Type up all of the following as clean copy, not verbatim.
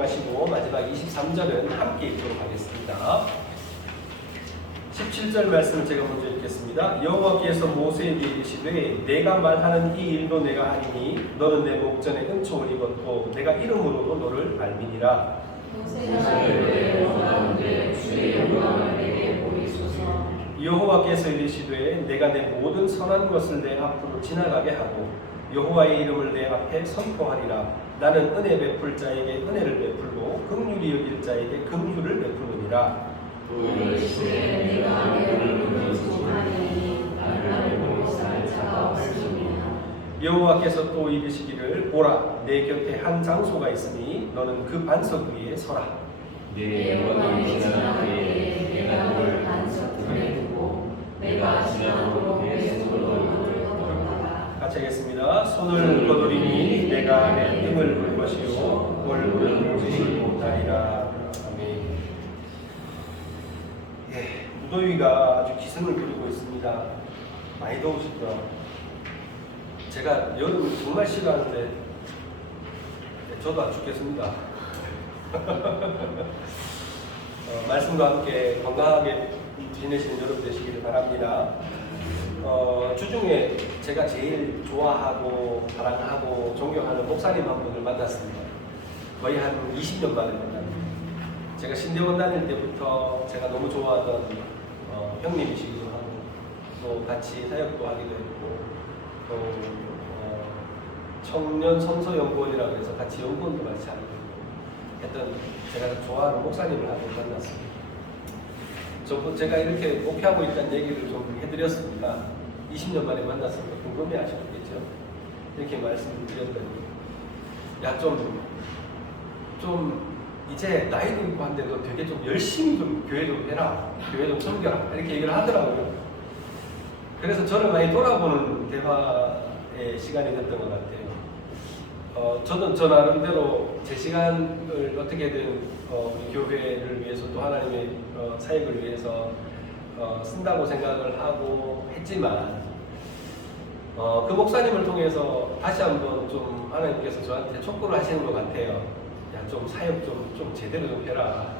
하시고 마지막 23절은 함께 읽도록 하겠습니다. 17절 말씀을 제가 먼저 읽겠습니다. 여호와께서 모세에게 이르시되 내가 말하는 이 일도 내가 하리니 너는 내 목전에 은총을 입었고 내가 이름으로도 너를 알미니라. 여호와께서 이르시되 내가 내 모든 선한 것을 내 앞으로 지나가게 하고 여호와의 이름을 내 앞에 선포하리라. 나는 은혜 베풀 자에게 은혜를 베풀고 긍휼히 여길 자에게 긍휼을 베푸느니라. 여호와께서 또 이르시기를 보라 내 곁에 한 장소가 있으니 너는 그 반석 위에 서라. 내 영광이 지나가게 내가 너를 반석 중에 두고 내가 지나도록 내 손으로 너를 거두리라. 같이 하겠습니다. 손을 거두리니 내가 내 등을 볼 것이요 얼굴을 보지 못하리라. 아멘. 무더위가 아주 기승을 부리고 있습니다. 많이 더우시죠? 제가 여름을 정말 싫어하는데 저도 안 죽겠습니다. 말씀과 함께 건강하게 지내시는 여러분 되시기를 바랍니다. 주중에 제가 제일 좋아하고 사랑하고 존경하는 목사님 한 분을 만났습니다. 거의 한 20년 만에 만납니다. 제가 신대원 다닐 때부터 제가 너무 좋아하던 형님이시기도 하고 또 같이 사역도 하기도 했고 또 청년 성서연구원이라고 해서 같이 연구원도 같이 하고 했던 제가 좋아하는 목사님을 한 번 만났습니다. 제가 이렇게 목회하고 있다는 얘기를 좀 해드렸습니다. 20년 만에 만났으니까 궁금해 하셨겠죠? 이렇게 말씀을 드렸더니 야 좀 이제 나이도 있고 한데 너 되게 좀 열심히 좀 교회 좀 해라. 교회 좀 섬겨라. 이렇게 얘기를 하더라고요. 그래서 저를 많이 돌아보는 대화의 시간이 됐던 것 같아요. 저는 저 나름대로 제 시간을 어떻게든 우리 교회를 위해서 또 하나님의 사역을 위해서 쓴다고 생각을 하고 했지만 그 목사님을 통해서 다시 한번 좀 하나님께서 저한테 촉구를 하시는 것 같아요. 야, 좀 사역 좀 제대로 좀 해라.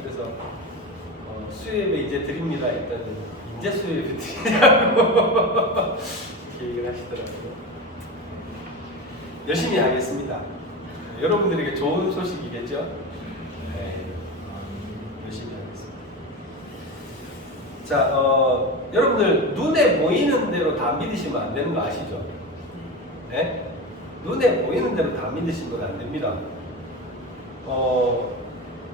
그래서 수요예배 이제 드립니다 했더니 이제 수요예배 드리냐고 이렇게 얘기를 하시더라고요. 열심히 하겠습니다. 여러분들에게 좋은 소식이겠죠? 네, 열심히 하겠습니다. 자, 여러분들 눈에 보이는 대로 다 믿으시면 안 되는 거 아시죠? 네? 눈에 보이는 대로 다 믿으시면 안 됩니다.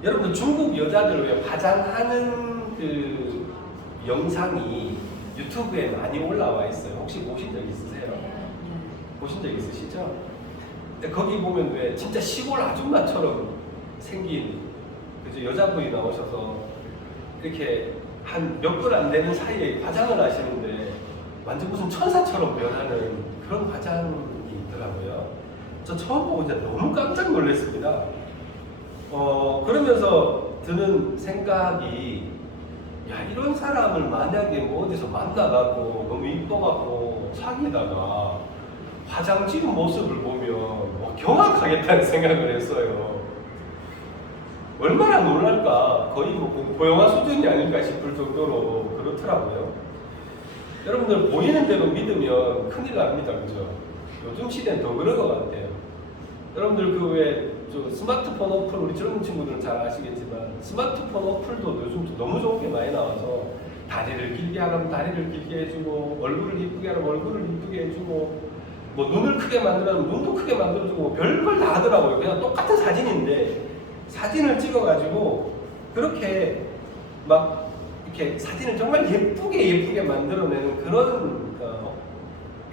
여러분들 중국 여자들 왜 화장하는 그 영상이 유튜브에 많이 올라와 있어요. 혹시 보신 적 있으세요? 보신 적 있으시죠? 근데 거기 보면 왜 진짜 시골 아줌마처럼 생긴 그죠? 여자분이 나오셔서 이렇게 한 몇 분 안 되는 사이에 화장을 하시는데 완전 무슨 천사처럼 변하는 그런 화장이 있더라고요. 저 처음 보고 진짜 너무 깜짝 놀랐습니다. 그러면서 드는 생각이 야, 이런 사람을 만약에 뭐 어디서 만나갖고 너무 이뻐갖고 사귀다가 화장 지은 모습을 보면 경악하겠다는 생각을 했어요. 얼마나 놀랄까. 거의 뭐 공포영화 수준이 아닐까 싶을 정도로 그렇더라고요. 여러분들 보이는 대로 믿으면 큰일 납니다. 그죠? 요즘 시대는 더 그런 것 같아요. 여러분들 그 왜 스마트폰 어플 우리 젊은 친구들은 잘 아시겠지만 스마트폰 어플도 요즘 너무 좋은 게 많이 나와서 다리를 길게 하라면 다리를 길게 해주고 얼굴을 이쁘게 하라면 얼굴을 이쁘게 해주고 뭐 눈을 크게 만들라면 눈도 크게 만들어주고 별걸 다 하더라고요. 그냥 똑같은 사진인데 사진을 찍어가지고 그렇게 막 이렇게 사진을 정말 예쁘게 만들어내는 그런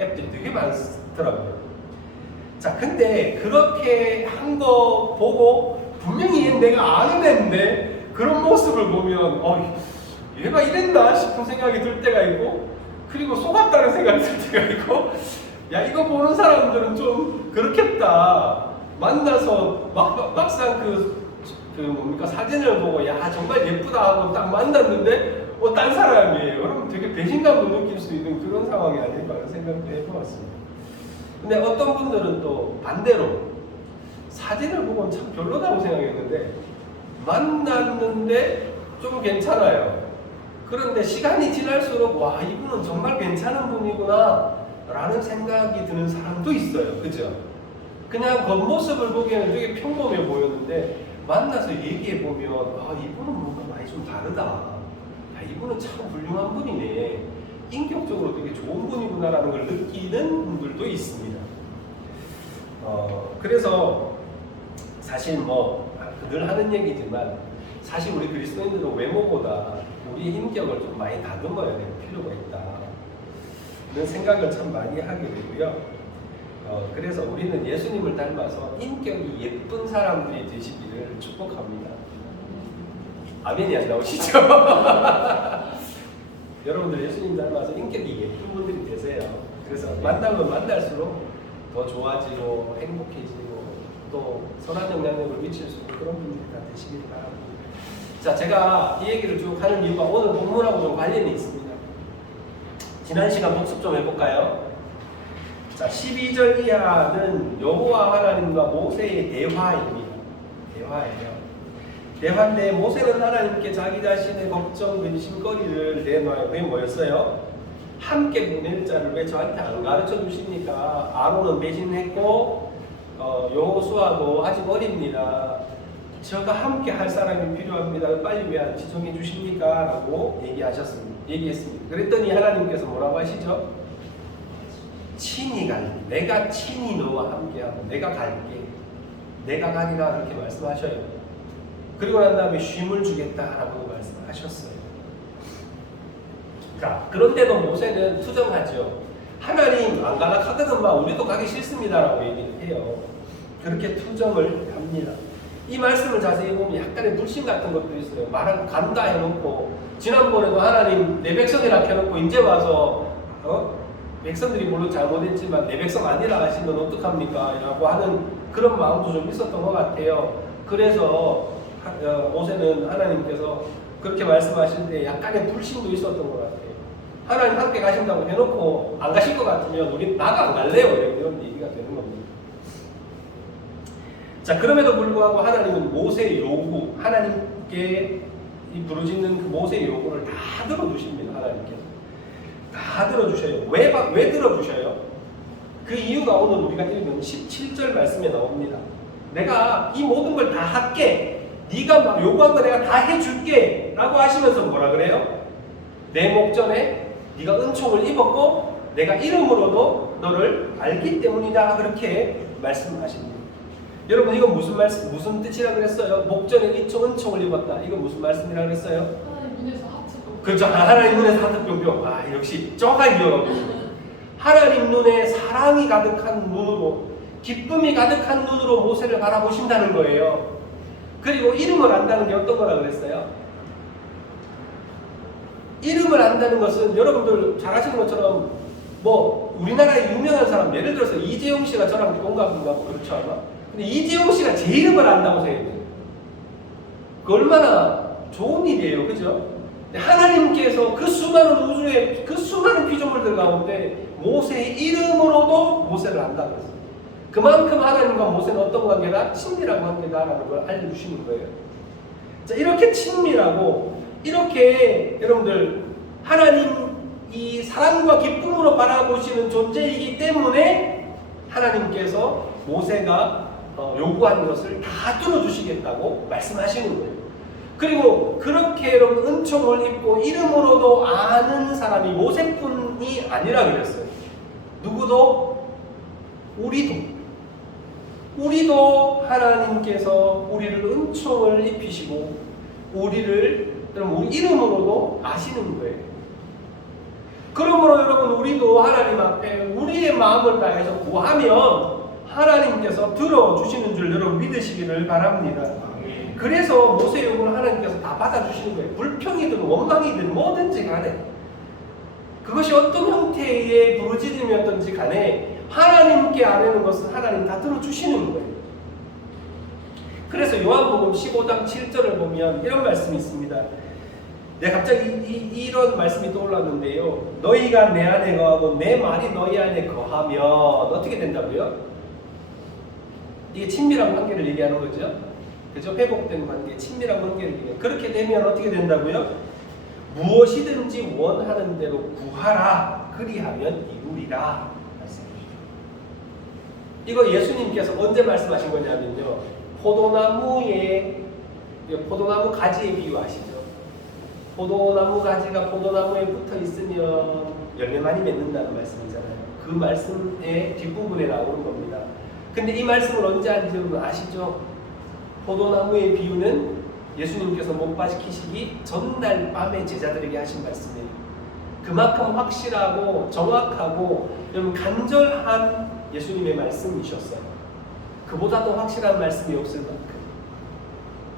앱들이 되게 많더라고요. 자, 근데 그렇게 한 거 보고 분명히 얘는 내가 아는 애인데 그런 모습을 보면 얘가 이랬나 싶은 생각이 들 때가 있고 그리고 속았다는 생각이 들 때가 있고 야, 이거 보는 사람들은 좀 그렇겠다. 만나서 막상 뭡니까 사진을 보고 야 정말 예쁘다 하고 딱 만났는데 딴 사람이에요. 여러분 되게 배신감을 느낄 수 있는 그런 상황이 아닐까 하는 생각도 해보았습니다. 근데 어떤 분들은 또 반대로 사진을 보고는 참 별로다고 생각했는데 만났는데 좀 괜찮아요. 그런데 시간이 지날수록 와, 이분은 정말 괜찮은 분이구나 라는 생각이 드는 사람도 있어요. 그죠? 그냥 겉모습을 보기에는 되게 평범해 보였는데 만나서 얘기해 보면 아, 이분은 뭔가 많이 좀 다르다. 야, 이분은 참 훌륭한 분이네. 인격적으로 되게 좋은 분이구나라는 걸 느끼는 분들도 있습니다. 그래서 사실 뭐 늘 하는 얘기지만 사실 우리 그리스도인들은 외모보다 우리의 인격을 좀 많이 다듬어야 될 필요가 있다. 이런 생각을 참 많이 하게 되고요. 그래서 우리는 예수님을 닮아서 인격이 예쁜 사람들이 되시기를 축복합니다. 아멘이 안 나오시죠? 여러분들 예수님 닮아서 인격이 예쁜 분들이 되세요. 그래서 만나면 만날수록 더 좋아지고 행복해지고 또 선한 영향력을 미칠 수 있는 그런 분들이 다 되시길 바랍니다. 자, 제가 이 얘기를 쭉 하는 이유가 오늘 본문하고 좀 관련이 있습니다. 지난 시간 복습 좀 해볼까요? 자, 12절 이하는 여호와 하나님과 모세의 대화입니다. 대화예요. 대화인데 모세는 하나님께 자기 자신의 걱정, 근심거리를 내놓아요. 그게 뭐였어요? 함께 보낼 자를 왜 저한테 안 가르쳐 주십니까? 아론은 배신했고 여호수아도 아직 어립니다. 저가 함께 할 사람이 필요합니다. 빨리 왜 안 지정해 주십니까? 라고 얘기했습니다. 그랬더니 하나님께서 뭐라고 하시죠? 친히 갈게. 내가 친히 너와 함께하고 내가 갈게. 내가 가리라 그렇게 말씀하셔요. 그리고 난 다음에 쉼을 주겠다라고 말씀하셨어요. 자, 그런데도 모세는 투정하죠. 하나님 안 가라 하거든만 우리도 가기 싫습니다라고 얘기를 해요. 그렇게 투정을 합니다. 이 말씀을 자세히 보면 약간의 불신 같은 것도 있어요. 말하고 간다 해놓고 지난번에도 하나님 내 백성이라 해놓고 이제 와서 백성들이 물론 잘못했지만 내 백성 아니라 하시면 어떡합니까? 라고 하는 그런 마음도 좀 있었던 것 같아요. 그래서 모세는 하나님께서 그렇게 말씀하실 때 약간의 불신도 있었던 것 같아요. 하나님 함께 가신다고 해놓고 안 가실 것 같으면 우리 나도 안 갈래요. 이런 얘기가 되는 겁니다. 자, 그럼에도 불구하고 하나님은 모세의 요구, 하나님께 이 부르짖는 그 모세의 요구를 다 들어주십니다. 하나님께서 다 들어주셔요. 왜 들어주셔요? 그 이유가 오늘 우리가 읽은 17절 말씀에 나옵니다. 내가 이 모든 걸 다 할게. 네가 요구한 거 내가 다 해줄게 라고 하시면서 뭐라 그래요? 내 목전에 네가 은총을 입었고 내가 이름으로도 너를 알기 때문이다. 그렇게 말씀하십니다. 여러분 이건 무슨 뜻이라 그랬어요? 목전에 은총을 입었다. 이건 무슨 말씀이라 그랬어요? 하나님 눈에서 하트. 그렇죠. 하나님 눈에서 하트 뿅뿅. 아, 역시 정확하게 기억합니다. 하나님 눈에 사랑이 가득한 눈으로, 기쁨이 가득한 눈으로 모세를 바라보신다는 거예요. 그리고 이름을 안다는 게 어떤 거라 그랬어요? 이름을 안다는 것은 여러분들 잘 아시는 것처럼 뭐 우리나라에 유명한 사람, 예를 들어서 이재용 씨가 저랑 동갑인가고 그렇죠 아마? 근데 이재용 씨가 제 이름을 안다고 생각해요. 그 얼마나 좋은 일이에요. 그죠? 하나님께서 그 수많은 우주의 그 수많은 피조물들 가운데 모세의 이름으로도 모세를 안다고 했어요. 그만큼 하나님과 모세는 어떤 관계다? 친밀한 관계다라는 걸 알려주시는 거예요. 자, 이렇게 친밀하고 이렇게 여러분들 하나님이 사랑과 기쁨으로 바라보시는 존재이기 때문에 하나님께서 모세가 요구한 것을 다 들어주시겠다고 말씀하시는 거예요. 그리고 그렇게 여러분 은총을 입고 이름으로도 아는 사람이 모세뿐이 아니라 그랬어요. 누구도? 우리도 하나님께서 우리를 은총을 입히시고 우리를 여러분 우리 이름으로도 아시는 거예요. 그러므로 여러분 우리도 하나님 앞에 우리의 마음을 다해서 구하면 하나님께서 들어주시는 줄 여러분 믿으시기를 바랍니다. 그래서 모세 요구를 하나님께서 다 받아주시는 거예요. 불평이든 원망이든 뭐든지 간에 그것이 어떤 형태의 부르짖음이었든지 간에 하나님께 아뢰는 것은 하나님 다 들어주시는 거예요. 그래서 요한복음 15장 7절을 보면 이런 말씀이 있습니다. 내가 갑자기 이런 말씀이 떠올랐는데요. 너희가 내 안에 거하고 내 말이 너희 안에 거하면 어떻게 된다고요? 이게 친밀한 관계를 얘기하는 거죠. 그죠? 회복된 관계, 친밀한 관계를 얘기해요. 그렇게 되면 어떻게 된다고요? 무엇이든지 원하는 대로 구하라. 그리하면 이루리라. 말씀이죠. 이거 예수님께서 언제 말씀하신 거냐면요. 포도나무 가지에 비유하시죠. 포도나무 가지가 포도나무에 붙어 있으면 열매 많이 맺는다는 말씀이잖아요. 그 말씀의 뒷부분에 나오는 겁니다. 근데 이 말씀을 언제 하는지 여러분 아시죠? 포도나무의 비유는 예수님께서 목박히시기 전날 밤에 제자들에게 하신 말씀이에요. 그만큼 확실하고 정확하고 여러분 간절한 예수님의 말씀이셨어요. 그보다 더 확실한 말씀이 없을 만큼.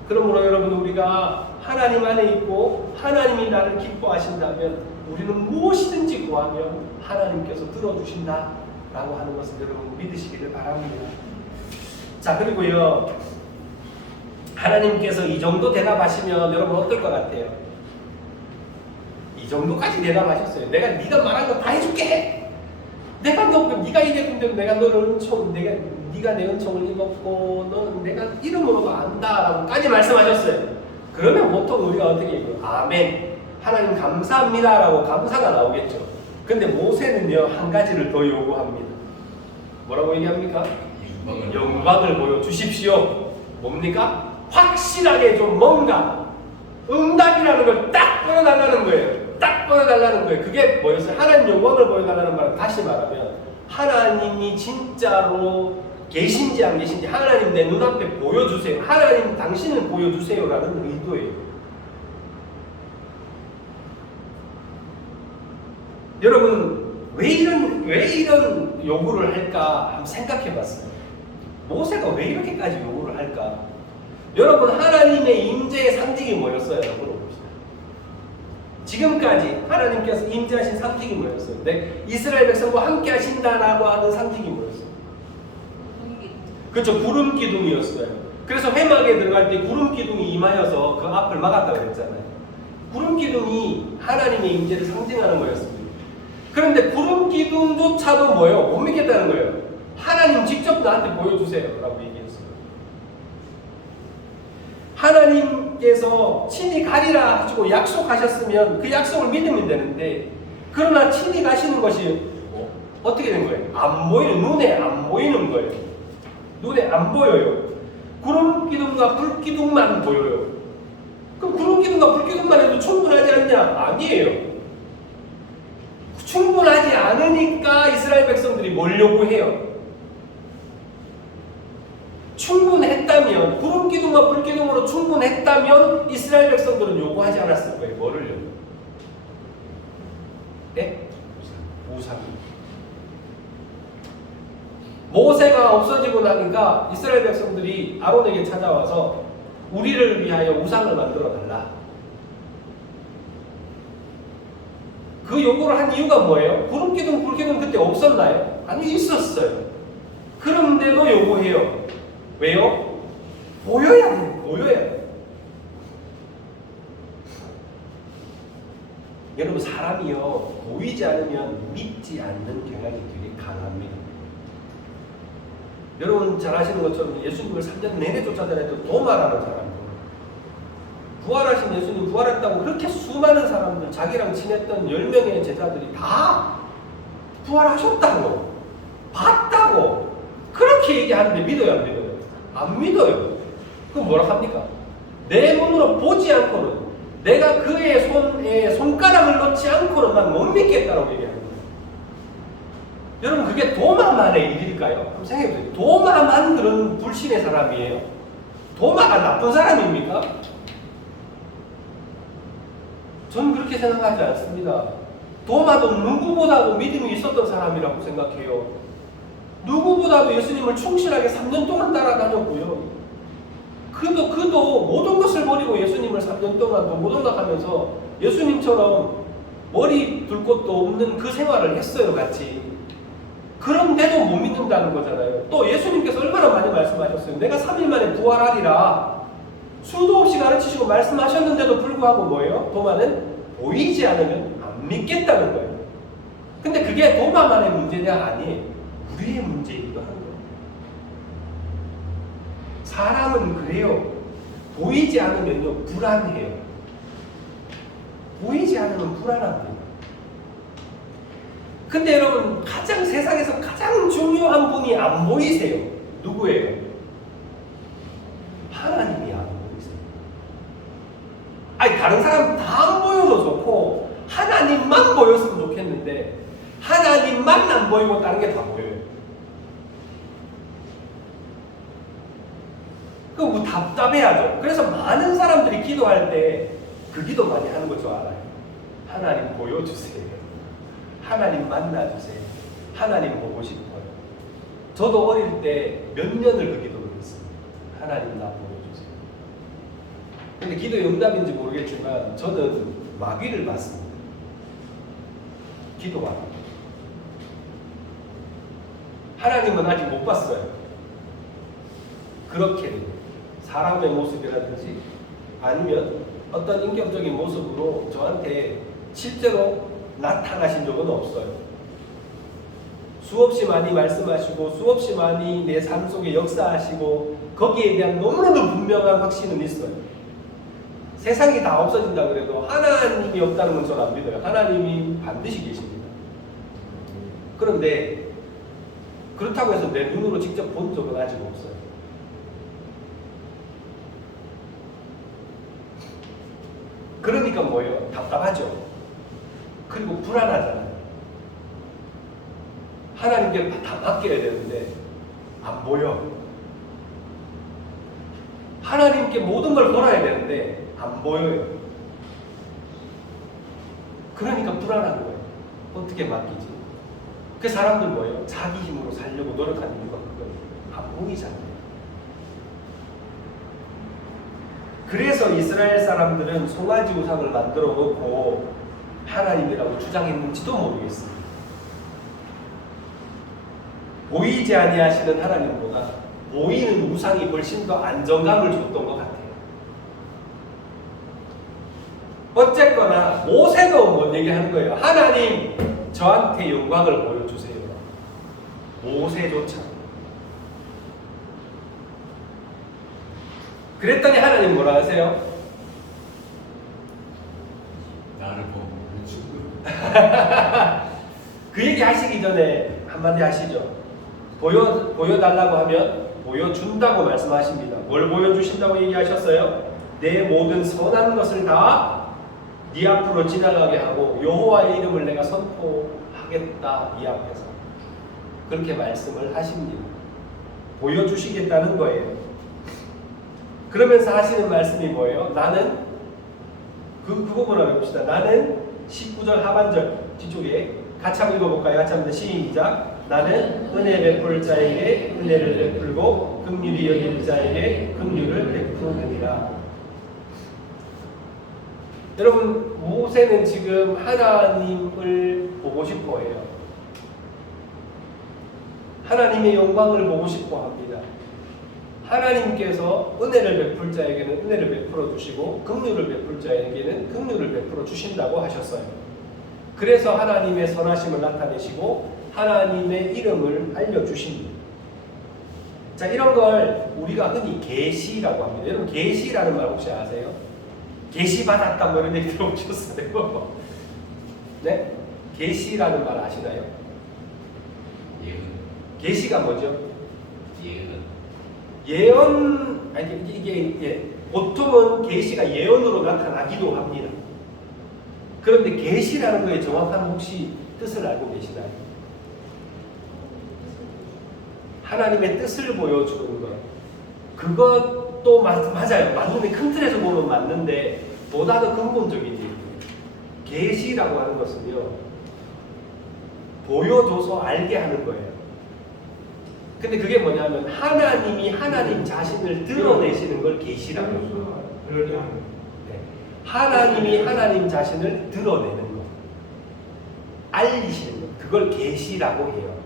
그러므로 여러분 우리가 하나님 안에 있고 하나님이 나를 기뻐하신다면 우리는 무엇이든지 구하면 하나님께서 들어주신다 라고 하는 것을 여러분 믿으시기를 바랍니다. 자, 그리고요 하나님께서 이 정도 대답하시면 여러분 어떨 것 같아요? 이 정도까지 대답하셨어요. 네가 말한 거 다 해줄게. 네가 이랬는데 내가 너를 네가 내 은총을 입었고 너는 내가 이름으로도 안다라고까지 말씀하셨어요. 그러면 보통 우리가 어떻게 해요? 아멘. 하나님 감사합니다라고 감사가 나오겠죠. 근데 모세는요 한 가지를 더 요구합니다. 뭐라고 얘기합니까? 영광을 보여주십시오. 뭡니까? 확실하게 좀 뭔가 응답이라는 걸 딱 보여달라는 거예요. 딱 보여달라는 거예요. 그게 뭐였어요? 하나님 영광을 보여달라는 말은 다시 말하면 하나님이 진짜로 계신지 안 계신지 하나님 내 눈앞에 보여주세요. 하나님 당신을 보여주세요라는 의도예요. 여러분 왜 이런 요구를 할까 한번 생각해 봤어요. 모세가 왜 이렇게까지 요구를 할까? 여러분 하나님의 임재의 상징이 뭐였어요? 물어봅시다. 지금까지 하나님께서 임재하신 상징이 뭐였어요? 이스라엘 백성과 함께 하신다라고 하는 상징이 뭐였어요? 그렇죠. 구름 기둥이었어요. 그래서 회막에 들어갈 때 구름 기둥이 임하여서 그 앞을 막았다고 그랬잖아요. 구름 기둥이 하나님의 임재를 상징하는 거였습니다. 그런데 구름 기둥조차도 뭐예요? 못 믿겠다는 거예요. 하나님 직접 나한테 보여주세요 라고 얘기했어요. 하나님께서 친히 가리라 하시고 약속하셨으면 그 약속을 믿으면 되는데 그러나 친히 가시는 것이 어떻게 된 거예요? 안 보이는, 눈에 안 보이는 거예요. 눈에 안 보여요. 구름 기둥과 불 기둥만 보여요. 그럼 구름 기둥과 불 기둥만 해도 충분하지 않냐? 아니에요. 충분하지 않으니까 이스라엘 백성들이 뭘 요구해요? 충분했다면, 구름 기둥과 불 기둥으로 충분했다면 이스라엘 백성들은 요구하지 않았을 거예요. 뭐를요? 네? 우상. 모세가 없어지고 나니까 이스라엘 백성들이 아론에게 찾아와서 우리를 위하여 우상을 만들어 달라. 그 요구를 한 이유가 뭐예요? 구름 기둥, 불 기둥 그때 없었나요? 아니, 있었어요. 그런데도 요구해요. 왜요? 보여야 돼요. 보여야 돼요. 여러분 사람이요 보이지 않으면 믿지 않는 경향이 되게 강합니다. 여러분 잘 아시는 것처럼 예수님을 3년 내내 쫓아다녔던 도마라는 사람들, 부활하신 예수님 부활했다고 그렇게 수많은 사람들, 자기랑 친했던 10명의 제자들이 다 부활하셨다고 봤다고 그렇게 얘기하는데 믿어요 안 믿어요? 안 믿어요. 그럼 뭐라 합니까? 내 눈으로 보지 않고는, 내가 그의 손에 손가락을 넣지 않고는 난 못 믿겠다라고 얘기하는 거예요. 여러분 그게 도마만의 일일까요? 한번 생각해보세요. 도마만 그런 불신의 사람이에요? 도마가 나쁜 사람입니까? 저는 그렇게 생각하지 않습니다. 도마도 누구보다도 믿음이 있었던 사람이라고 생각해요. 누구보다도 예수님을 충실하게 3년 동안 따라다녔고요. 그도 모든 것을 버리고 예수님을 3년 동안 도모동락하면서 예수님처럼 머리 둘 곳도 없는 그 생활을 했어요, 같이. 그런데도 못 믿는다는 거잖아요. 또 예수님께서 얼마나 많이 말씀하셨어요. 내가 3일 만에 부활하리라. 수도 없이 가르치시고 말씀하셨는데도 불구하고 뭐예요? 도마는 보이지 않으면 안 믿겠다는 거예요. 근데 그게 도마만의 문제냐? 아니에요. 우리의 문제이기도 하는 거예요. 사람은 그래요. 보이지 않으면요 불안해요. 보이지 않으면 불안합니다. 근데 여러분 가장 세상에서 가장 중요한 분이 안 보이세요. 누구예요? 하나님이 안 보이세요. 아니 다른 사람 다 안 보여도 좋고 하나님만 보였으면 좋겠는데 하나님만 안 보이고 다른 게 다 보여요. 그럼 뭐 답답해야죠. 그래서 많은 사람들이 기도할 때 그 기도 많이 하는 거 줄 알아요. 하나님 보여주세요. 하나님 만나주세요. 하나님 보고 싶어요. 저도 어릴 때 몇 년을 그 기도를 했어요. 하나님 나 보여주세요. 근데 기도의 응답인지 모르겠지만 저는 마귀를 봤습니다. 기도가 하나님은 아직 못 봤어요. 그렇게 사람의 모습이라든지 아니면 어떤 인격적인 모습으로 저한테 실제로 나타나신 적은 없어요. 수없이 많이 말씀하시고 수없이 많이 내 삶 속에 역사하시고 거기에 대한 너무나도 분명한 확신은 있어요. 세상이 다 없어진다 그래도 하나님이 없다는 건 저는 안 믿어요. 하나님이 반드시 계십니다. 그런데 그렇다고 해서 내 눈으로 직접 본 적은 아직 없어요. 그러니까 뭐예요? 답답하죠. 그리고 불안하잖아요. 하나님께 다 맡겨야 되는데 안 보여. 하나님께 모든 걸 걸어야 되는데 안 보여요. 그러니까 불안한 거예요. 어떻게 맡기지? 그 사람들 뭐예요? 자기 힘으로 살려고 노력하는 이유가 그거예요. 안 보이잖아요. 그래서 이스라엘 사람들은 송아지 우상을 만들어 놓고 하나님이라고 주장했는지도 모르겠습니다. 보이지 아니하시는 하나님보다 보이는 우상이 훨씬 더 안정감을 줬던 것 같아요. 어쨌거나 모세도 뭔 얘기하는 거예요? 하나님 저한테 영광을 보여주세요. 모세조차. 그랬더니 하나님 뭐라 하세요? 나를 보고 그 얘기 하시기 전에 한마디 하시죠. 보여달라고 하면 보여준다고 말씀하십니다. 뭘 보여주신다고 얘기하셨어요? 내 모든 선한 것을 다 네 앞으로 지나가게 하고 여호와의 이름을 내가 선포하겠다 네 앞에서. 그렇게 말씀을 하십니다. 보여주시겠다는 거예요. 그러면서 하시는 말씀이 뭐예요? 나는 그 부분을 해봅시다. 나는 19절 하반절 뒤쪽에 같이 한번 읽어볼까요? 같이 한번 시작. 나는 은혜 베풀 자에게 은혜를 베풀고 긍휼히 여길 자에게 긍휼을 베푸느니라. 여러분 모세는 지금 하나님을 보고 싶어 해요. 하나님의 영광을 보고 싶어 합니다. 하나님께서 은혜를 베풀 자에게는 은혜를 베풀어 주시고 긍휼을 베풀 자에게는 긍휼을 베풀어 주신다고 하셨어요. 그래서 하나님의 선하심을 나타내시고 하나님의 이름을 알려주십니다. 자, 이런 걸 우리가 흔히 계시라고 합니다. 여러분 계시라는 말 혹시 아세요? 계시 받았다 뭐 이런 얘기 들어보셨어요? 네? 계시라는 말 아시나요? 예언. 계시가 뭐죠? 예언. 아니 이게 보통은 계시가 예언으로 나타나기도 합니다. 그런데 계시라는 거에 정확한 혹시 뜻을 알고 계시나요? 하나님의 뜻을 보여주는 것. 그것도 맞아요. 맞는데 큰 틀에서 보면 맞는데 보다 더 근본적이지. 계시라고 하는 것은요, 보여줘서 알게 하는 거예요. 근데 그게 뭐냐면 하나님이 하나님 자신을 드러내시는 걸 계시라고 해요. 네. 하나님이 하나님 자신을 드러내는 것, 알리시는 것, 그걸 계시라고 해요.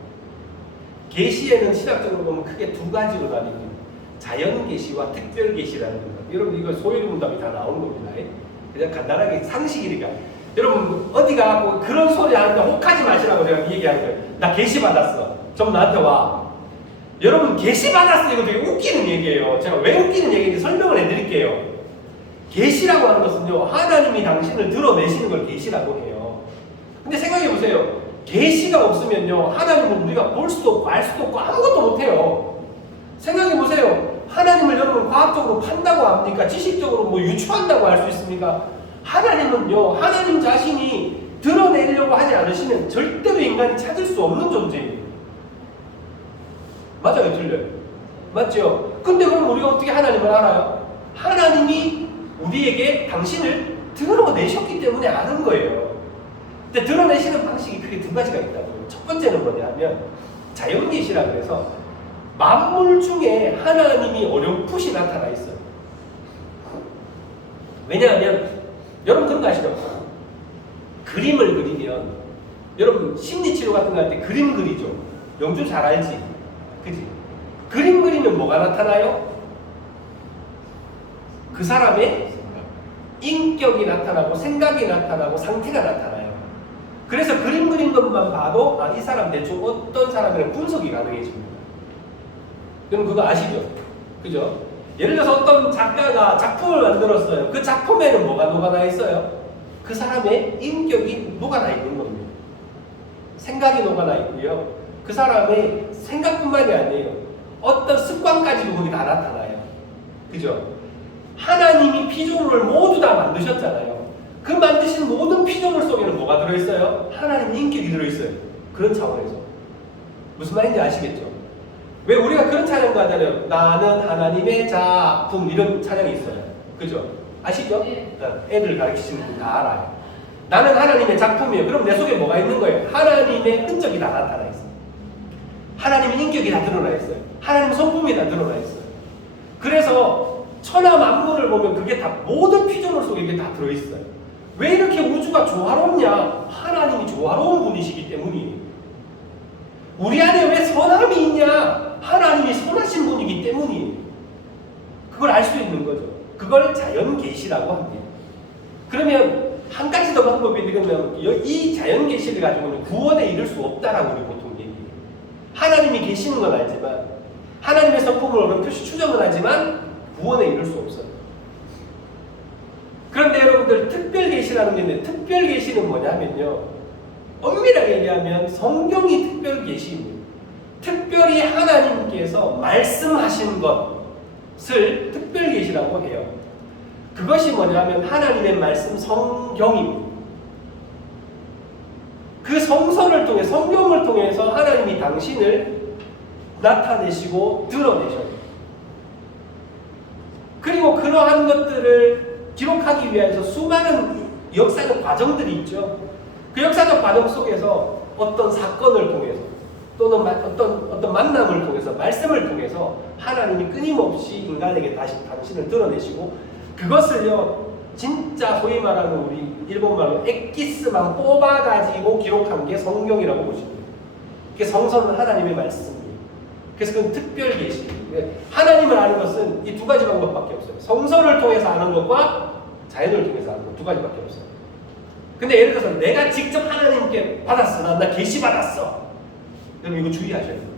계시에는 신학적으로 보면 크게 두 가지로 나뉩니다. 자연 계시와 특별 계시라는 겁니다. 여러분 이거 소요리 문답이 다 나오는 겁니다. 그냥 간단하게 상식이니까. 여러분 어디 가고 그런 소리 하는데 혹하지 마시라고 제가 얘기하는 거예요. 나 계시 받았어. 좀 나한테 와. 여러분 계시 받았어요. 이거 되게 웃기는 얘기예요. 제가 왜 웃기는 얘기인지 설명을 해드릴게요. 계시라고 하는 것은요, 하나님이 당신을 드러내시는 걸 계시라고 해요. 근데 생각해 보세요. 계시가 없으면요, 하나님을 우리가 볼 수도 없고 알 수도 없고 아무것도 못해요. 생각해 보세요. 하나님을 여러분 과학적으로 판다고 합니까? 지식적으로 뭐 유추한다고 할 수 있습니까? 하나님은요, 하나님 자신이 드러내려고 하지 않으시면 절대로 인간이 찾을 수 없는 존재예요. 맞아요, 틀려요? 맞죠? 근데 그럼 우리가 어떻게 하나님을 알아요? 하나님이 우리에게 당신을 드러내셨기 때문에 아는 거예요. 근데 드러내시는 방식이 크게 두 가지가 있다고요. 첫 번째는 뭐냐 하면 자연계시라 그래서 만물 중에 하나님이 어렴풋이 나타나 있어요. 왜냐하면 여러분 그런 거 아시죠? 그림을 그리면 여러분 심리치료 같은 거 할 때 그림 그리죠. 영주 잘 알지? 그지? 그림 그리면 뭐가 나타나요? 그 사람의 인격이 나타나고 생각이 나타나고 상태가 나타나요. 그래서 그림 그린 것만 봐도 이 사람 대충 어떤 사람이랑 분석이 가능해집니다. 그럼 그거 아시죠? 그죠? 예를 들어서 어떤 작가가 작품을 만들었어요. 그 작품에는 뭐가 녹아나 있어요? 그 사람의 인격이 녹아나 있는 겁니다. 생각이 녹아나 있고요. 그 사람의 생각뿐만이 아니에요. 어떤 습관까지도 거기 다 나타나요. 그죠? 하나님이 피조물을 모두 다 만드셨잖아요. 그 만드신 모든 피조물 속에는 뭐가 들어있어요? 하나님의 인격이 들어있어요. 그런 차원에서. 무슨 말인지 아시겠죠? 왜 우리가 그런 찬양도 하잖아요. 나는 하나님의 작품 이런 찬양이 있어요. 그죠? 아시죠? 네. 애들 가르치시는 분 다 알아요. 나는 하나님의 작품이에요. 그럼 내 속에 뭐가 있는 거예요? 하나님의 흔적이 다 나타나 있어요. 하나님의 인격이 다 드러나 있어요. 하나님의 성품이 다 드러나 있어요. 그래서 천하 만물을 보면 그게 다 모든 피조물 속에 이게 다 들어있어요. 왜 이렇게 우주가 조화롭냐? 하나님이 조화로운 분이시기 때문이에요. 우리 안에 왜 선함이 있냐? 하나님이 선하신 분이기 때문이에요. 그걸 알 수 있는 거죠. 그걸 자연계시라고 합니다. 그러면 한 가지 더 방법이 있으면 이 자연계시를 가지고는 구원에 이를 수 없다라고 우리 보통 얘기해요. 하나님이 계시는 건 알지만 하나님의 성품을 어렴풋이 추정은 하지만 구원에 이를 수 없어요. 그런데 여러분들 특별계시라는 게 있는데 특별계시는 뭐냐면요, 엄밀하게 얘기하면 성경이 특별계시입니다. 특별히 하나님께서 말씀하신 것을 특별계시라고 해요. 그것이 뭐냐면 하나님의 말씀 성경입니다. 그 성서를 통해 성경을 통해서 하나님이 당신을 나타내시고 드러내셔요. 그리고 그러한 것들을 기록하기 위해서 수많은 역사적 과정들이 있죠. 그 역사적 과정 속에서 어떤 사건을 통해서 또는 어떤 만남을 통해서 말씀을 통해서 하나님이 끊임없이 인간에게 다시 당신을 드러내시고 그것을요 진짜 소위 말하는 우리 일본말로 엑기스만 뽑아가지고 기록한 게 성경이라고 보시면 돼요. 그게 성서는 하나님의 말씀이에요. 그래서 그건 특별 계시. 하나님을 아는 것은 이 두 가지 방법밖에 없어요. 성서를 통해서 아는 것과 자연을 통해서 아는 것 두 가지밖에 없어요. 근데 예를 들어서 내가 직접 하나님께 받았어. 나 계시 받았어. 여러분 이거 주의하셔야 돼요.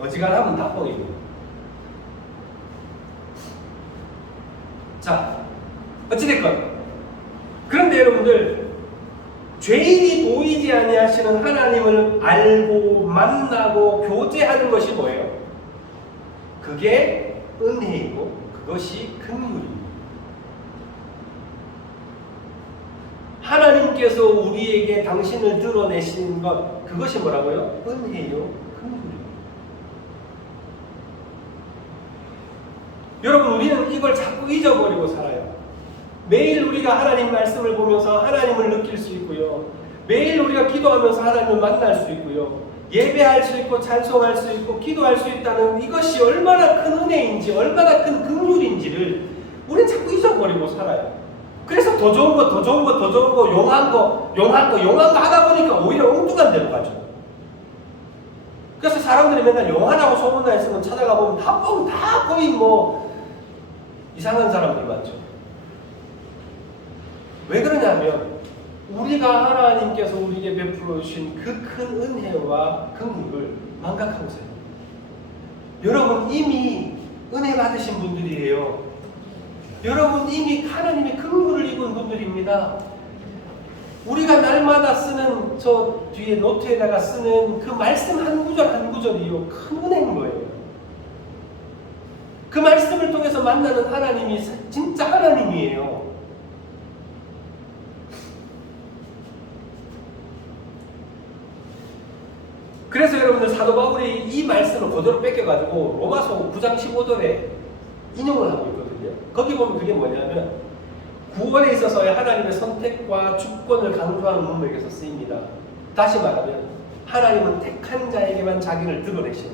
어지간하면 다 뻥이고. 자, 어찌됐건 그런데 여러분들 죄인이 보이지 아니하시는 하나님을 알고 만나고 교제하는 것이 뭐예요? 그게 은혜이고 그것이 긍휼입니다. 하나님께서 우리에게 당신을 드러내신 것 그것이 뭐라고요? 은혜요, 긍휼이요. 여러분 우리는 이걸 자꾸 잊어버리고 살아요. 매일 우리가 하나님 말씀을 보면서 하나님을 느낄 수 있고요. 매일 우리가 기도하면서 하나님을 만날 수 있고요. 예배할 수 있고 찬송할 수 있고 기도할 수 있다는 이것이 얼마나 큰 은혜인지 얼마나 큰 긍휼인지를 우리는 자꾸 잊어버리고 살아요. 그래서 더 좋은 거, 더 좋은 거, 더 좋은 거, 용한 거 하다 보니까 오히려 엉뚱한 데로 가죠. 그래서 사람들이 맨날 용하다고 소문나 있으면 찾아가 보면 다 거의 뭐 이상한 사람들 많죠. 왜 그러냐면 우리가 하나님께서 우리에게 베풀어 주신 그 큰 은혜와 긍휼을 망각하고 있어요. 여러분 이미 은혜 받으신 분들이에요. 여러분 이미 하나님의 긍휼을 입은 분들입니다. 우리가 날마다 쓰는 저 뒤에 노트에다가 쓰는 그 말씀 한 구절 한 구절이요 큰 은혜인 거예요. 그 말씀을 통해서 만나는 하나님이 진짜 하나님이에요. 그래서 여러분들 사도 바울이 이 말씀을 그대로 뺏겨가지고 로마서 9장 15절에 인용을 하고 있거든요. 거기 보면 그게 뭐냐면 구원에 있어서의 하나님의 선택과 주권을 강조하는 문맥에서 쓰입니다. 다시 말하면 하나님은 택한 자에게만 자기를 드러내시는,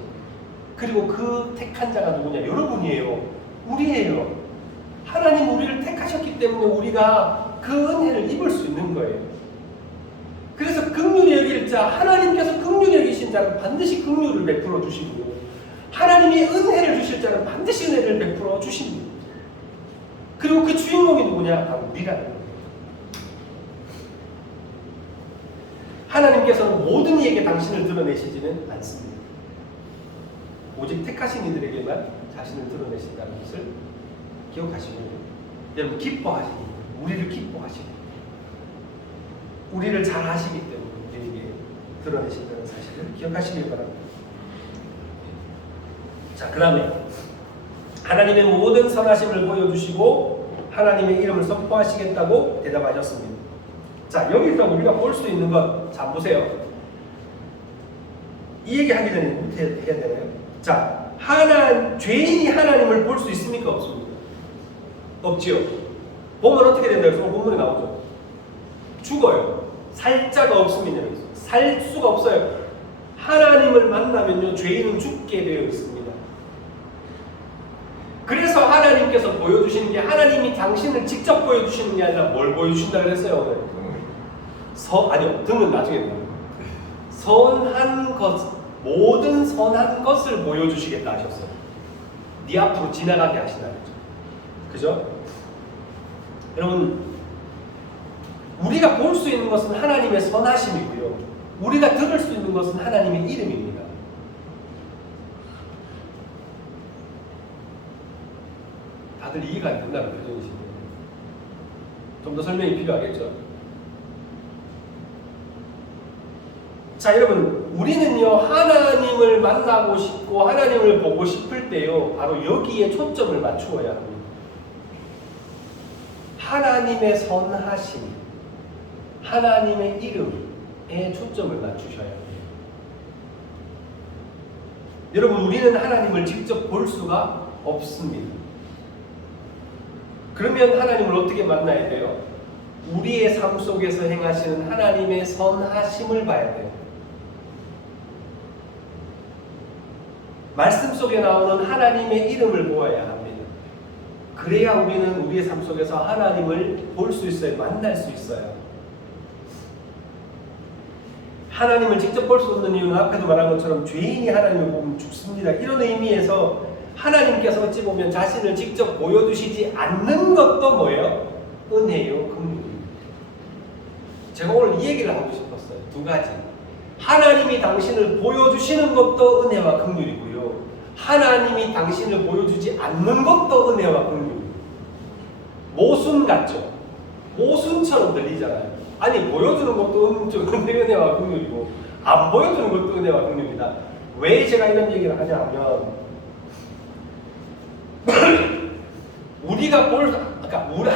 그리고 그 택한 자가 누구냐? 여러분이에요. 우리예요. 하나님 우리를 택하셨기 때문에 우리가 그 은혜를 입을 수 있는 거예요. 그래서 긍휼히 여길 자, 하나님께서 긍휼히 여기신 자는 반드시 긍휼을 베풀어 주시고 하나님이 은혜를 주실 자는 반드시 은혜를 베풀어 주십니다. 그리고 그 주인공이 누구냐? 바로 우리라는 거예요. 하나님께서는 모든 이에게 당신을 드러내시지는 않습니다. 오직 택하신 이들에게만 자신을 드러내신다는 것을 기억하시고, 여러분 기뻐하시고, 우리를 기뻐하시고 우리를 잘 아시기 때문에 우리에게 드러내신다는 사실을 기억하시길 바랍니다. 자, 그 다음에 하나님의 모든 선하심을 보여주시고 하나님의 이름을 선포하시겠다고 대답하셨습니다. 자, 여기서 우리가 볼 수 있는 것, 자 보세요. 이 얘기 하기 전에 해야 되나요? 자, 죄인이 하나님을 볼 수 있습니까? 없습니까? 없지요. 보면 어떻게 된다고 해서 본문에 나오죠. 죽어요. 살 자가 없습니다. 살 수가 없어요. 하나님을 만나면요, 죄인은 죽게 되어 있습니다. 그래서 하나님께서 보여주시는 게, 하나님이 당신을 직접 보여주시는 게 아니라 뭘 보여주신다 그랬어요, 오늘? 아니요, 등은 나중에 나와요. 선한 것, 모든 선한 것을 보여주시겠다 하셨어요. 네 앞으로 지나가게 하신다 그랬죠. 그죠? 여러분, 우리가 볼 수 있는 것은 하나님의 선하심이고요, 우리가 들을 수 있는 것은 하나님의 이름입니다. 다들 이해가 안 된다는 표정이시네요. 좀 더 설명이 필요하겠죠. 자, 여러분, 우리는요 하나님을 만나고 싶고 하나님을 보고 싶을 때요 바로 여기에 초점을 맞추어야 합니다. 하나님의 선하심, 하나님의 이름에 초점을 맞추셔야 합니다. 여러분, 우리는 하나님을 직접 볼 수가 없습니다. 그러면 하나님을 어떻게 만나야 돼요? 우리의 삶 속에서 행하시는 하나님의 선하심을 봐야 돼요. 말씀 속에 나오는 하나님의 이름을 보아야 합니다. 그래야 우리는 우리의 삶 속에서 하나님을 볼 수 있어요. 만날 수 있어요. 하나님을 직접 볼 수 없는 이유는 앞에도 말한 것처럼 죄인이 하나님을 보면 죽습니다. 이런 의미에서 하나님께서 어찌 보면 자신을 직접 보여주시지 않는 것도 뭐예요? 은혜요, 긍휼입니다. 제가 오늘 이 얘기를 하고 싶었어요. 두 가지. 하나님이 당신을 보여주시는 것도 은혜와 긍휼이고요, 하나님이 당신을 보여주지 않는 것도 은혜와 긍휼입니다. 모순 같죠? 모순처럼 들리잖아요. 아니, 보여주는 것도 은혜와 긍휼이고 안 보여주는 것도 은혜와 긍휼입니다. 왜 제가 이런 얘기를 하냐 하면 우리가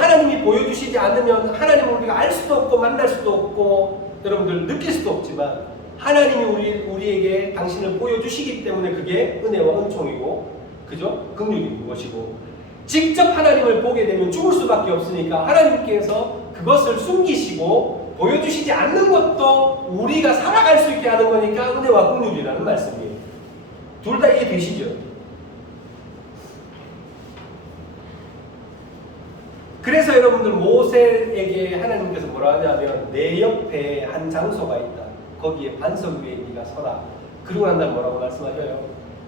하나님이 보여주시지 않으면 하나님을 우리가 알 수도 없고 만날 수도 없고 여러분들 느낄 수도 없지만, 하나님이 우리에게 당신을 보여주시기 때문에 그게 은혜와 은총이고, 그죠? 긍휼인 것이고, 직접 하나님을 보게 되면 죽을 수밖에 없으니까 하나님께서 그것을 숨기시고 보여주시지 않는 것도 우리가 살아갈 수 있게 하는 거니까 은혜와 긍휼이라는 말씀이에요. 둘 다 이해되시죠? 그래서 여러분들 모세에게 하나님께서 뭐라 하냐면, 내 옆에 한 장소가 있다. 거기에 반석 위에 네가 서라. 그러고 난 다음 뭐라고 말씀하셔요?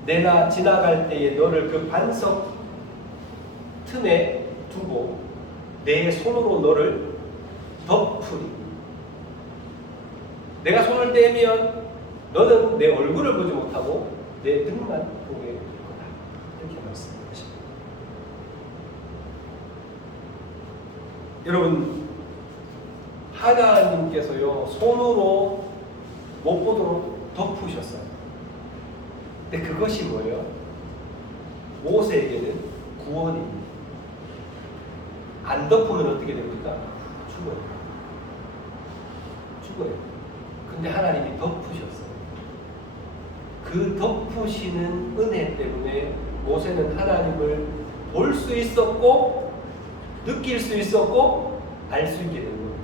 내가 지나갈 때에 너를 그 반석 틈에 두고 내 손으로 너를 덮으리. 내가 손을 떼면 너는 내 얼굴을 보지 못하고 내 등만 보게 될 거다. 이렇게 말씀하십니다. 여러분, 하나님께서요 손으로 못 보도록 덮으셨어요. 근데 그것이 뭐예요? 모세에게는 구원입니다. 안 덮으면 어떻게 됩니까? 죽어요. 죽어요. 근데 하나님이 덮으셨어요. 그 덮으시는 은혜 때문에 모세는 하나님을 볼 수 있었고 느낄 수 있었고 알 수 있게 된 거예요.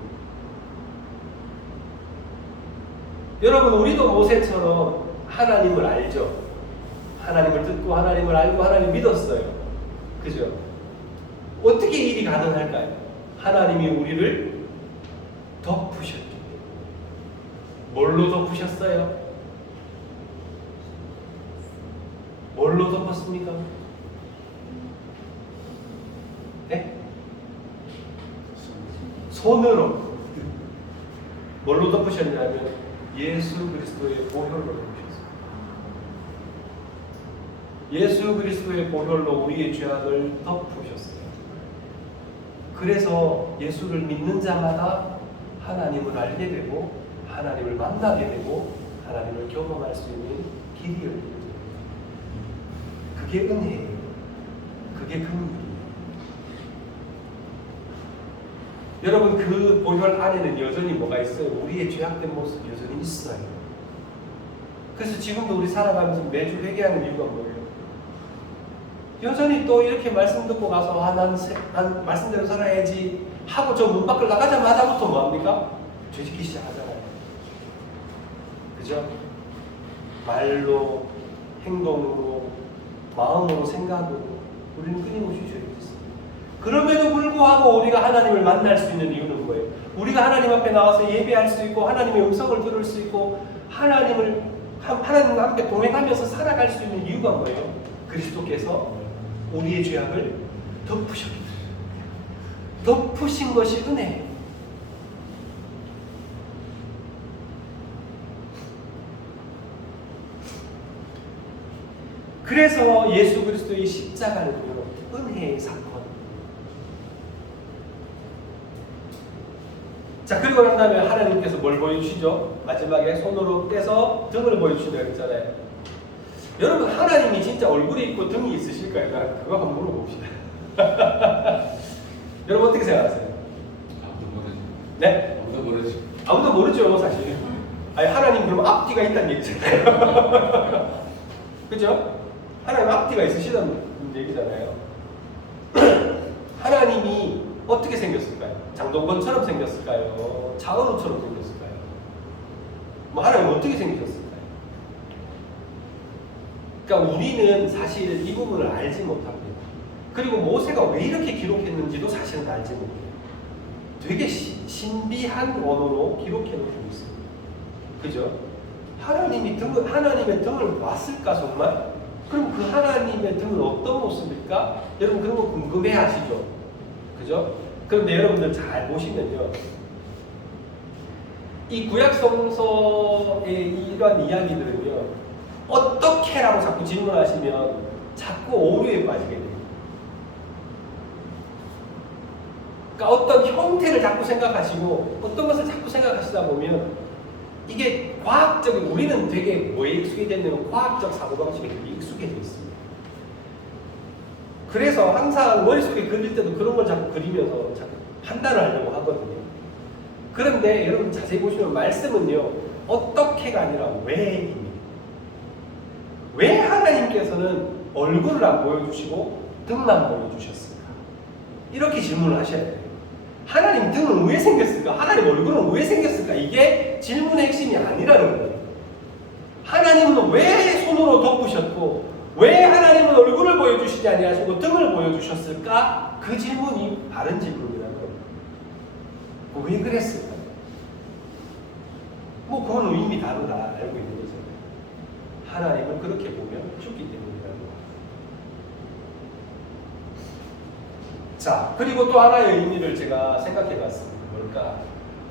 여러분, 우리도 모세처럼 하나님을 알죠. 하나님을 듣고 하나님을 알고 하나님을 믿었어요. 그죠? 어떻게 일이 가능할까요? 하나님이 우리를 덮으셨기 때문에. 뭘로 덮으셨어요? 뭘로 덮었습니까? 네? 손으로. 뭘로 덮으셨냐면 예수 그리스도의 보혈로 덮으셨어요. 예수 그리스도의 보혈로 우리의 죄악을 덮으셨어요. 그래서 예수를 믿는 자마다 하나님을 알게 되고 하나님을 만나게 되고 하나님을 경험할 수 있는 길이 열립니다. 그게 은혜예요. 그게 긍휼이에요. 여러분, 그 보혈 안에는 여전히 뭐가 있어요? 우리의 죄악된 모습 여전히 있어요. 그래서 지금도 우리 살아가면서 매주 회개하는 이유가 뭐예요? 여전히 또 이렇게 말씀 듣고 가서 난 말씀대로 살아야지 하고 저 문 밖을 나가자마자부터 뭐합니까? 죄짓기 시작하잖아요. 그죠? 말로, 행동으로, 마음으로, 생각으로 우리는 끊임없이 죄를 짓습니다. 그럼에도 불구하고 우리가 하나님을 만날 수 있는 이유는 뭐예요? 우리가 하나님 앞에 나와서 예배할 수 있고 하나님의 음성을 들을 수 있고 하나님과 함께 동행하면서 살아갈 수 있는 이유가 뭐예요? 그리스도께서 우리의 죄악을 덮으셨기 때문에. 덮으신 것이 은혜예요. 그래서 예수 그리스도의 십자가는요, 은혜의 사건. 자, 그리고 난 다음에 하나님께서 뭘 보여주시죠? 마지막에 손으로 떼서 등을 보여주신다고 했잖아요. 여러분, 하나님이 진짜 얼굴이 있고 등이 있으실까요? 그거 한번 물어봅시다. 여러분, 어떻게 생각하세요? 아무도 모르지. 네? 아무도 모르지. 아무도 모르죠, 사실. 아니, 하나님 그럼 앞뒤가 있다는 얘기잖아요. 그죠? 하나님 앞뒤가 있으시다는 얘기잖아요. 하나님이 어떻게 생겼을까요? 장동건처럼 생겼을까요? 차은우처럼 생겼을까요? 뭐 하나님 어떻게 생기셨을까요? 그러니까 우리는 사실 이 부분을 알지 못합니다. 그리고 모세가 왜 이렇게 기록했는지도 사실은 알지 못해요. 되게 신비한 언어로 기록해 놓고 있습니다. 그죠? 하나님의 등을 봤을까 정말? 그럼 그 하나님의 등은 어떤 모습일까? 여러분 그런 거 궁금해 하시죠? 그죠? 그런데 여러분들 잘 보시면요, 이 구약 성서의 이러한 이야기들은요, 어떻게라고 자꾸 질문하시면 자꾸 오류에 빠지게 돼요. 그러니까 어떤 형태를 자꾸 생각하시고 어떤 것을 자꾸 생각하시다 보면 이게 과학적인, 우리는 되게 뭐에 익숙해져 있냐면 과학적 사고방식에 되게 익숙해져 있습니다. 그래서 항상 머릿속에 그릴 때도 그런 걸 자꾸 그리면서 자꾸 판단을 하려고 하거든요. 그런데 여러분 자세히 보시면 말씀은요, 어떻게가 아니라 왜입니다. 왜 하나님께서는 얼굴을 안 보여주시고 등만 보여주셨을까? 이렇게 질문을 하셔야 돼요. 하나님 등은 왜 생겼을까? 하나님 얼굴은 왜 생겼을까? 이게 질문의 핵심이 아니라는 거예요. 하나님은 왜 손으로 덮으셨고 왜 하나님은 얼굴을 보여주시지 아니하시고 등을 보여주셨을까? 그 질문이 바른 질문이라는 거예요. 왜 그랬을까? 뭐 그건 이미 다르다 알고 있는 거죠. 하나님을 그렇게 보면 죽기 때문이라는 거예요. 자, 그리고 또 하나의 의미를 제가 생각해 봤습니다. 뭘까?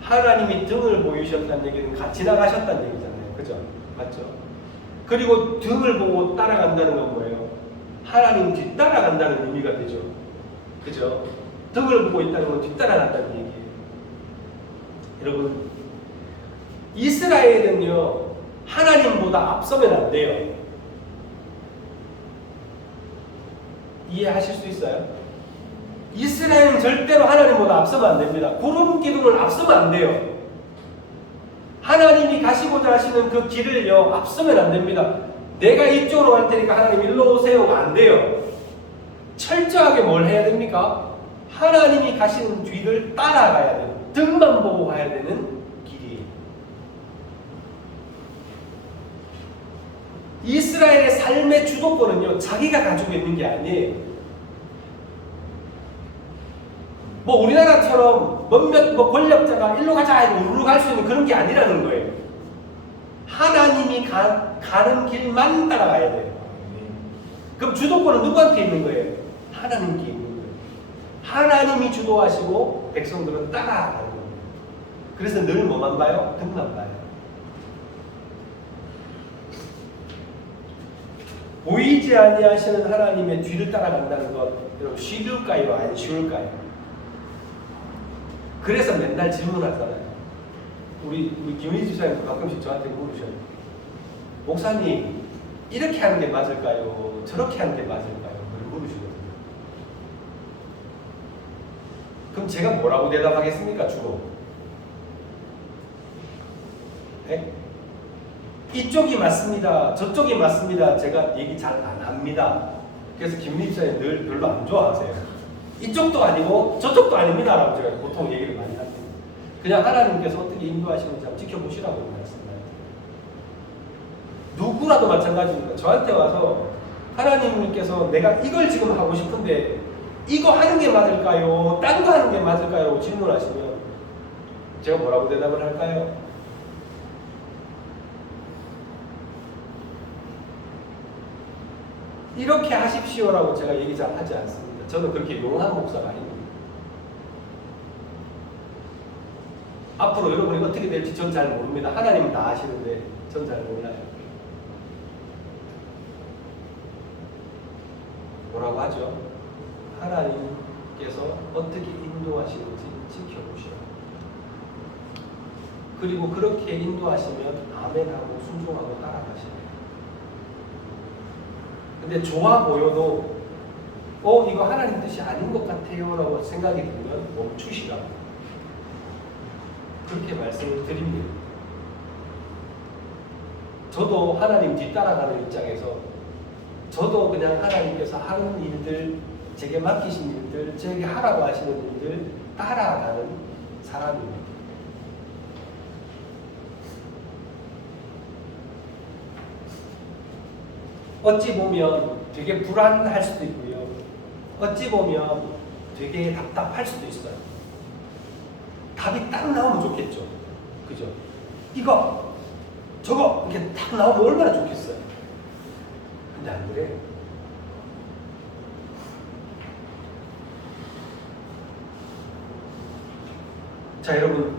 하나님이 등을 보이셨다는 얘기는 지나가셨다는 얘기잖아요. 그죠? 맞죠? 그리고 등을 보고 따라간다는 건 뭐예요? 하나님 뒤따라간다는 의미가 되죠. 그죠? 등을 보고 있다는 건 뒤따라간다는 얘기예요. 여러분, 이스라엘은요, 하나님보다 앞서면 안 돼요. 이해하실 수 있어요? 이스라엘은 절대로 하나님보다 앞서면 안 됩니다. 구름 기둥을 앞서면 안 돼요. 하나님이 가시고자 하시는 그 길을요, 앞서면 안 됩니다. 내가 이쪽으로 갈 테니까 하나님 일로 오세요가 안 돼요. 철저하게 뭘 해야 됩니까? 하나님이 가시는 뒤를 따라가야 돼요. 등만 보고 가야 되는 길이에요. 이스라엘의 삶의 주도권은요, 자기가 가지고 있는 게 아니에요. 뭐 우리나라처럼 몇몇 권력자가 일로 가자 해도 우르르 갈 수 있는 그런 게 아니라는 거예요. 하나님이 가는 길만 따라가야 돼요. 그럼 주도권은 누구한테 있는 거예요? 하나님께 있는 거예요. 하나님이 주도하시고 백성들은 따라가는 거예요. 그래서 늘 뭐만 봐요? 등만 봐요. 보이지 아니하시는 하나님의 뒤를 따라간다는 것, 여러분 쉬울까요? 안 쉬울까요? 그래서 맨날 질문하잖아요. 우리 김은희 집사님도 가끔씩 저한테 물으셔요. 목사님, 이렇게 하는 게 맞을까요? 저렇게 하는 게 맞을까요? 물으시거든요. 그럼 제가 뭐라고 대답하겠습니까, 주로? 네? 이쪽이 맞습니다. 저쪽이 맞습니다. 제가 얘기 잘 안 합니다. 그래서 김은희 집사님 늘 별로 안 좋아하세요. 이쪽도 아니고 저쪽도 아닙니다 라고 제가 보통 얘기를 많이 합니다. 그냥 하나님께서 어떻게 인도하시는지 한번 지켜보시라고 말씀드려요. 누구라도 마찬가지입니다. 저한테 와서 하나님께서 내가 이걸 지금 하고 싶은데 이거 하는 게 맞을까요? 딴 거 하는 게 맞을까요? 질문하시면 제가 뭐라고 대답을 할까요? 이렇게 하십시오라고 제가 얘기 잘 하지 않습니다. 저는 그렇게 용한 목사가 아닙니다. 앞으로 여러분이 어떻게 될지 전 잘 모릅니다. 하나님은 다 아시는데 전 잘 몰라요. 뭐라고 하죠? 하나님께서 어떻게 인도하시는지 지켜보시오. 그리고 그렇게 인도하시면 아멘하고 순종하고 따라가시오. 근데 좋아 보여도 이거 하나님 뜻이 아닌 것 같아요 라고 생각이 들면 멈추시라고 그렇게 말씀을 드립니다. 저도 하나님 뒤따라가는 입장에서 저도 그냥 하나님께서 하는 일들, 제게 맡기신 일들, 제게 하라고 하시는 일들 따라가는 사람입니다. 어찌 보면 되게 불안할 수도 있고요. 어찌 보면 되게 답답할 수도 있어요. 답이 딱 나오면 좋겠죠. 그죠? 이거, 저거 이렇게 딱 나오면 얼마나 좋겠어요. 근데 안 그래요. 자, 여러분,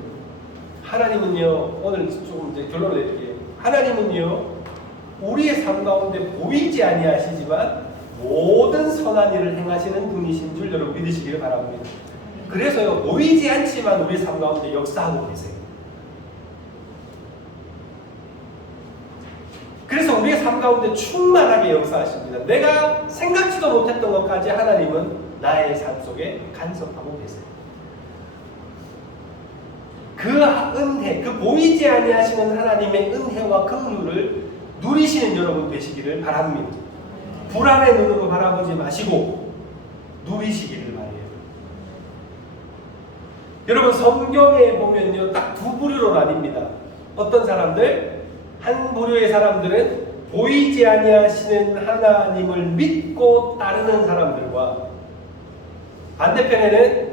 하나님은요, 오늘 조금 이제 결론을 내릴게요. 하나님은요, 우리의 삶 가운데 보이지 아니하시지만 모든 선한 일을 행하시는 분이신 줄 여러분 믿으시기를 바랍니다. 그래서요, 보이지 않지만 우리 삶 가운데 역사하고 계세요. 그래서 우리의 삶 가운데 충만하게 역사하십니다. 내가 생각지도 못했던 것까지 하나님은 나의 삶 속에 간섭하고 계세요. 그 은혜, 그 보이지 아니하시는 하나님의 은혜와 긍휼을 누리시는 여러분 되시기를 바랍니다. 불안의 눈으로 바라보지 마시고 누리시기를 바라요. 여러분, 성경에 보면요, 딱 두 부류로 나뉩니다. 어떤 사람들? 한 부류의 사람들은 보이지 아니하시는 하나님을 믿고 따르는 사람들과 반대편에는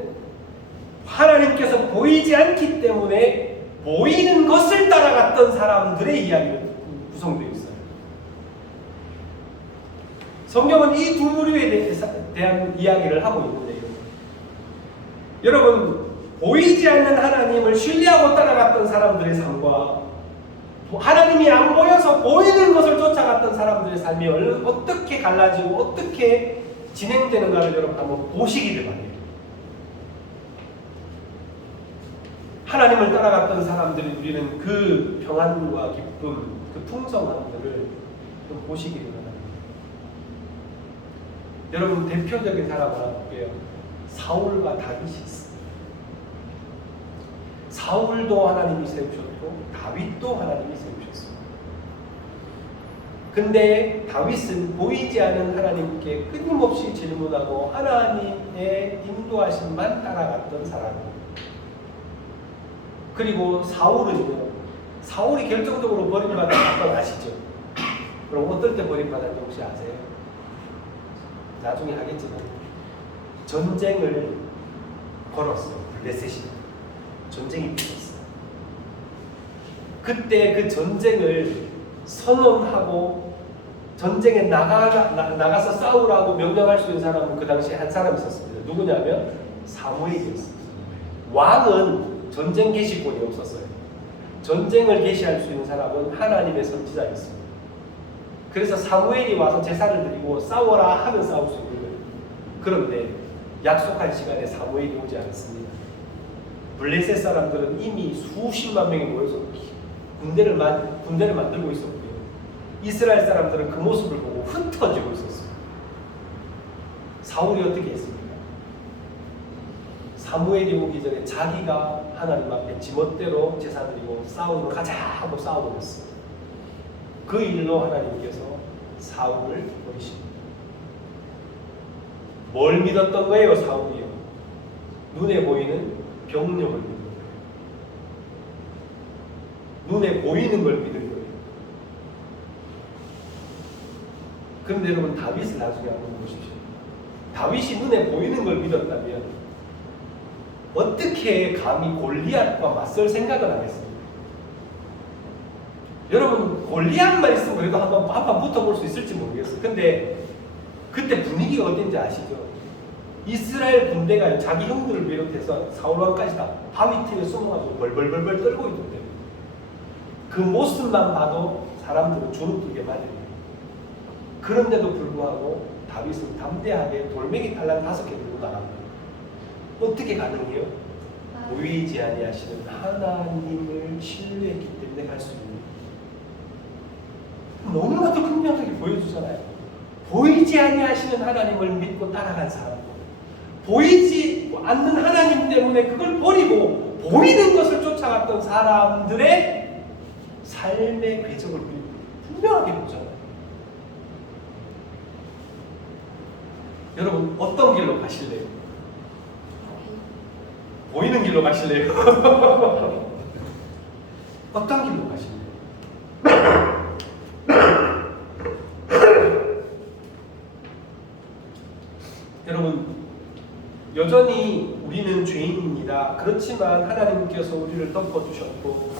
하나님께서 보이지 않기 때문에 보이는 것을 따라갔던 사람들의 이야기로 구성되어 있어요. 성경은 이 두 부류에 대한 이야기를 하고 있는데요. 여러분, 보이지 않는 하나님을 신뢰하고 따라갔던 사람들의 삶과 하나님이 안 보여서 보이는 것을 쫓아갔던 사람들의 삶이 어떻게 갈라지고 어떻게 진행되는가를 여러분 한번 보시기를 바랍니다. 하나님을 따라갔던 사람들이 누리는 그 평안과 기쁨, 그 풍성함들을 좀 보시기를 바랍니다. 여러분 대표적인 사람 하나 볼게요. 사울과 다윗이 있어요. 사울도 하나님이 세우셨고 다윗도 하나님이 세우셨어요. 근데 다윗은 보이지 않는 하나님께 끊임없이 질문하고 하나님의 인도하심만 따라갔던 사람이에요. 그리고 사울은요, 사울이 결정적으로 버림받은 건 아시죠? 그럼 어떨 때 버림받았는지 혹시 아세요? 나중에 하겠지만 전쟁을 걸었어요. 블레셋이 전쟁이 붙었어요. 그때 그 전쟁을 선언하고 전쟁에 나가서 싸우라고 명령할 수 있는 사람은 그 당시에 한 사람 있었습니다. 누구냐면 사무엘이었습니다. 왕은 전쟁 개시권이 없었어요. 전쟁을 개시할 수 있는 사람은 하나님의 선지자였습니다. 그래서 사무엘이 와서 제사를 드리고 싸워라 하면 싸울 수 있는 거예요. 그런데 약속한 시간에 사무엘이 오지 않았습니다. 블레셋 사람들은 이미 수십만 명이 모여서 군대를 만들고 있었고요. 이스라엘 사람들은 그 모습을 보고 흩어지고 있었어요. 사울이 어떻게 했습니까? 사무엘이 오기 전에 자기가 하나님 앞에 지멋대로 제사드리고 싸우러 가자 하고 싸워버렸어요. 그 일로 하나님께서 사울을 버리십니다. 뭘 믿었던 거예요, 사울이요? 눈에 보이는 병력을 믿는 거예요. 눈에 보이는 걸 믿는 거예요. 그런데 여러분 다윗을 나중에 한번 보십시오. 다윗이 눈에 보이는 걸 믿었다면 어떻게 감히 골리앗과 맞설 생각을 하겠습니까? 여러분 골리앗만 있으면 그래도 한번 붙어볼 수 있을지 모르겠어요. 근데 그때 분위기가 어땠는지 아시죠? 이스라엘 군대가 자기 형들을 비롯해서 사울왕까지 다 다윗 팀에 숨어가지고 벌벌벌벌 떨고 있던데 그 모습만 봐도 사람들은 주눅들게 맞아요. 그런데도 불구하고 다윗은 담대하게 돌멩이 탈란 5개 들고 나갑니다. 어떻게 가능해요? 보이지 아니하시는 하나님을 신뢰했기 때문에 갈 수 있는. 너무나도 분명하게 보여주잖아요. 보이지 아니하시는 하나님을 믿고 따라간 사람들, 보이지 않는 하나님 때문에 그걸 버리고 보이는 것을 쫓아갔던 사람들의 삶의 궤적을 분명하게 보잖아요. 여러분 어떤 길로 가실래요? 보이는 길로 가실래요? 어떤 길로 가실래요? 여러분 여전히 우리는 죄인입니다. 그렇지만 하나님께서 우리를 덮어주셨고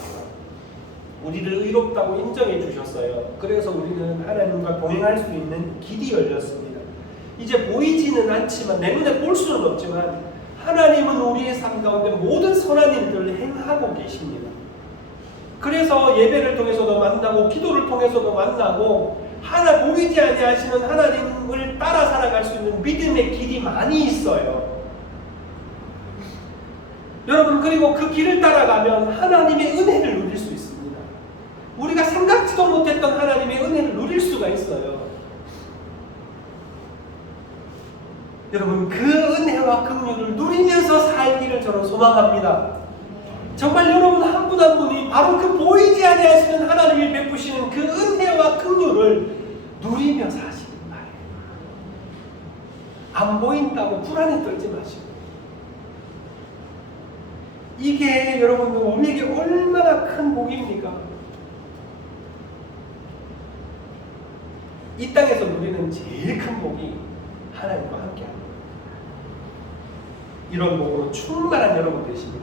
우리를 의롭다고 인정해 주셨어요. 그래서 우리는 하나님과 동행할 수 있는 길이 열렸습니다. 이제 보이지는 않지만 내 눈에 볼 수는 없지만 하나님은 우리의 삶 가운데 모든 선한 일들을 행하고 계십니다. 그래서 예배를 통해서도 만나고 기도를 통해서도 만나고 하나 보이지 아니하시는 하나님을 따라 살아갈 수 있는 믿음의 길이 많이 있어요. 여러분 그리고 그 길을 따라가면 하나님의 은혜를 누릴 수 있습니다. 우리가 생각지도 못했던 하나님의 은혜를 누릴 수가 있어요. 여러분 그 은혜와 긍휼을 누리면서 살기를 저는 소망합니다. 정말 여러분 한 분 한 분이 바로 그 보이지 아니하시는 하나님이 베푸시는 그 은혜와 긍휼을 누리며 사시는 말이에요. 안 보인다고 불안에 떨지 마시고 이게 여러분 우리에게 얼마나 큰 복입니까? 이 땅에서 누리는 제일 큰 복이 하나님과 함께합니다. 이런 복으로 충만한 여러분 되시길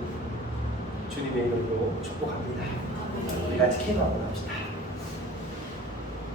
주님의 이름으로 축복합니다. 우리 같이 기도하고 합시다.